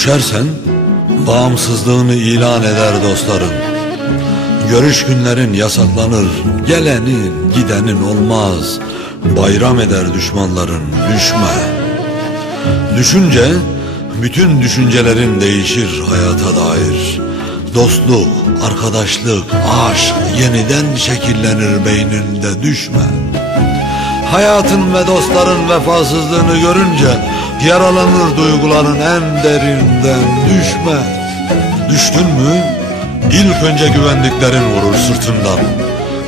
Düşersen bağımsızlığını ilan eder dostların. Görüş günlerin yasaklanır, gelenin gidenin olmaz. Bayram eder düşmanların, düşme. Düşünce bütün düşüncelerin değişir hayata dair. Dostluk, arkadaşlık, aşk yeniden şekillenir beyninde, düşme. Hayatın ve dostların vefasızlığını görünce yaralanır duyguların en derinden, düşme. Düştün mü ilk önce güvendiklerin vurur sırtından.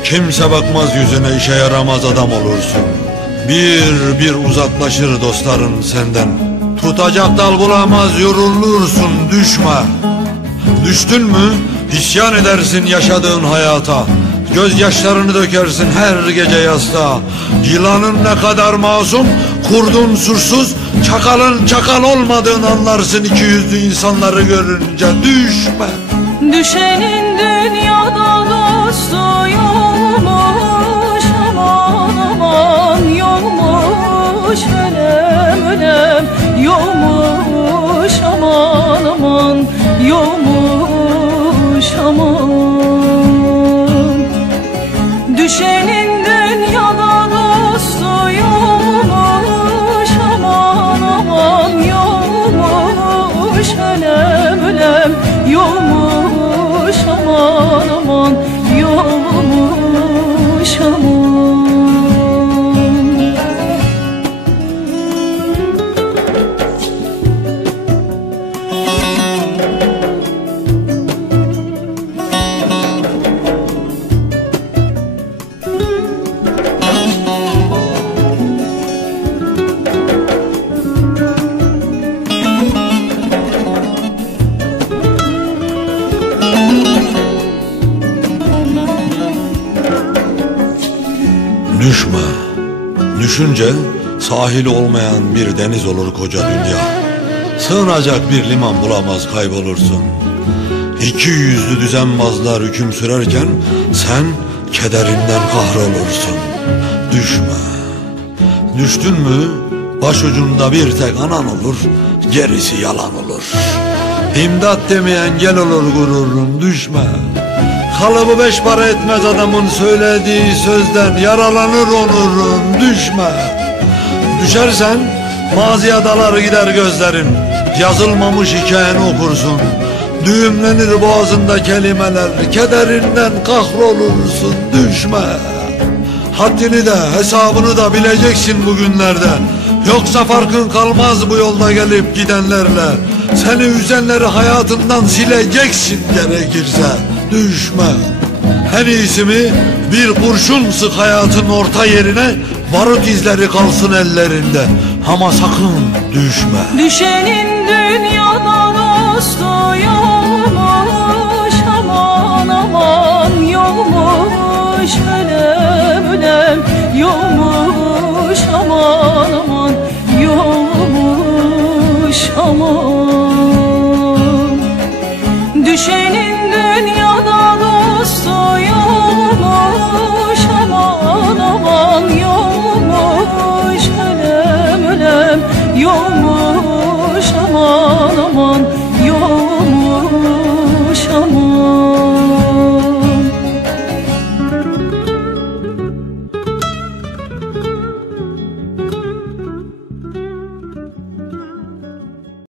Kimse bakmaz yüzüne, işe yaramaz adam olursun. Bir bir uzaklaşır dostların senden. Tutacak dal bulamaz, yorulursun, düşme. Düştün mü isyan edersin yaşadığın hayata. Gözyaşlarını dökersin her gece yastığa. Yılanın ne kadar masum, kurdun suçsuz, çakalın çakal olmadığını anlarsın iki yüzlü insanları görünce, düşme. Düşenin dünyada dostu yokmuş, aman aman yokmuş, ölem ölem yokmuş, aman aman yokmuş, aman. Düşenin dünyada dostu yokmuş, aman aman yokmuş, ölem ölem yokmuş, aman aman yokmuş, aman. Düşme. Düşünce sahili olmayan bir deniz olur koca dünya. Sığınacak bir liman bulamaz, kaybolursun. İki yüzlü düzenbazlar hüküm sürerken sen kederinden kahrolursun. Düşme. Düştün mü başucunda bir tek anan olur, gerisi yalan olur. İmdat demeyen gel olur gururun, düşme. Kalıbı beş para etmez adamın söylediği sözden, yaralanır onurun, düşme. Düşersen maziye dalar gider gözlerin, yazılmamış hikayeni okursun. Düğümlenir boğazında kelimeler, kederinden kahrolursun, düşme. Haddini de hesabını da bileceksin bugünlerde. Yoksa farkın kalmaz bu yolda gelip gidenlerle. Seni üzenleri hayatından sileceksin gerekirse, düşme. En iyisi mi bir kurşun sık hayatın orta yerine, barut izleri kalsın ellerinde. Ama sakın düşme. Düşenin dünyada dostu yokmuş, aman aman yokmuş, ölem ölem yokmuş, aman aman yokmuş, aman.